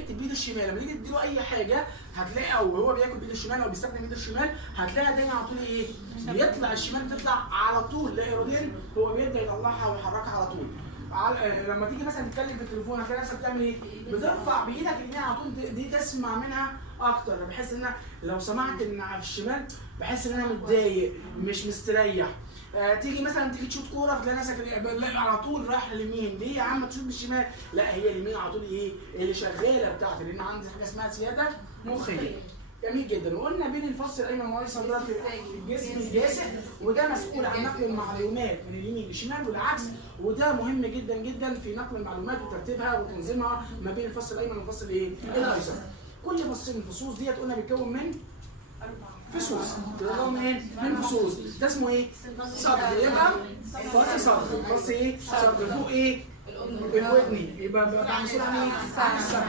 بيكتب بايده الشمال، لما تيجي تديله اي حاجه هتلاقي، او هو بياكل بايده الشمال او بيستخدم ايده الشمال، هتلاقي دايما على طول ايه؟ بيطلع الشمال، بتطلع على طول لا اراديا، هو بيبدا يطلعها ويحركها على طول. لما تيجي مثلا تتكلم في التليفون هتلاقي نفسك بتعمل ايه؟ بترفع بايدك اليمين على طول، دي تسمع منها اكتر. بحس ان لو سمعت ان على الشمال بحس ان انا متضايق مش مستريح. تيجي مثلا تيجي تشوط كوره فتلاقي نفسك على طول رايح لليمين، ليه يا عم تشوط بالشمال؟ لا هي اليمين على طول ايه؟ اللي شغاله بتاعتي، لان عندي حاجه اسمها سياده مخيه. جميل جدا. وقلنا بين الفص الايمن والايسر ده في الجسم الجاسح، وده مسؤول عن نقل المعلومات من اليمين للشمال والعكس، وده مهم جدا جدا في نقل المعلومات وترتيبها وتنظيمها ما بين الفص الايمن والفص الايه؟ الايسر. كل فص من الفصوص ديت قلنا بيتكون من فصوص، بيتكون من فصوص. ده اسمه ايه؟ صدر. يبقى فص صدر، فص ايه؟ صدر. فوق ايه؟ الودني، يبقى مسؤول عن ايه؟ عن الصدر.